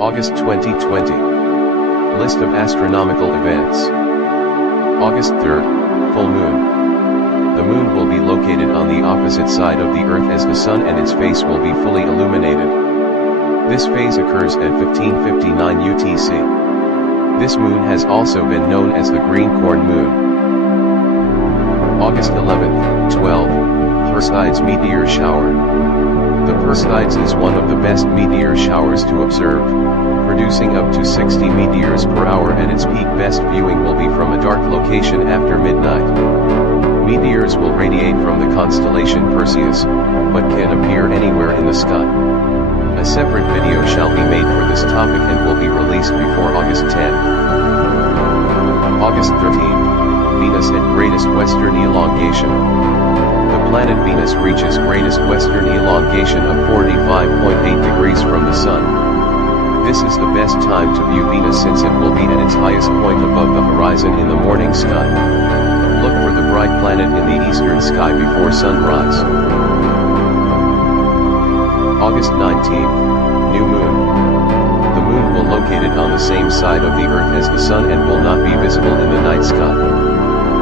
August 2020. List of astronomical events. August 3rd, full moon. The moon will be located on the opposite side of the Earth as the Sun, and its face will be fully illuminated. This phase occurs at 15:59 UTC. This moon has also been known as the green corn moon. August 11th, 12, Perseids meteor shower. The Perseids is one of the best meteor showers to observe, producing up to 60 meteors per hour, and its peak best viewing will be from a dark location after midnight. Meteors will radiate from the constellation Perseids, but can appear anywhere in the sky. A separate video shall be made for this topic and will be released before August 10th. August 13th, Venus at greatest western elongation. The planet Venus reaches greatest western elongation of 45.8 degrees from the Sun. This is the best time to view Venus, since it will be at its highest point above the horizon in the morning sky. Look for the bright planet in the eastern sky before sunrise. August 19th, new moon. The moon will located on the same side of the Earth as the Sun and will not be visible in the night sky.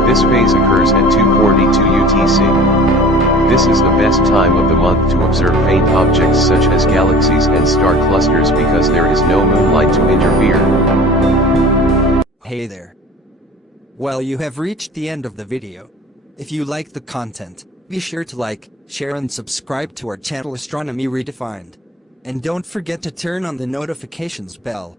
This phase occurs at 2:42 UTC. This is the best time of the month to observe faint objects such as galaxies and star clusters, because there is no moonlight to interfere. Hey there. Well, you have reached the end of the video. If you like the content, be sure to like, share and subscribe to our channel Astronomy Redefined. And don't forget to turn on the notifications bell.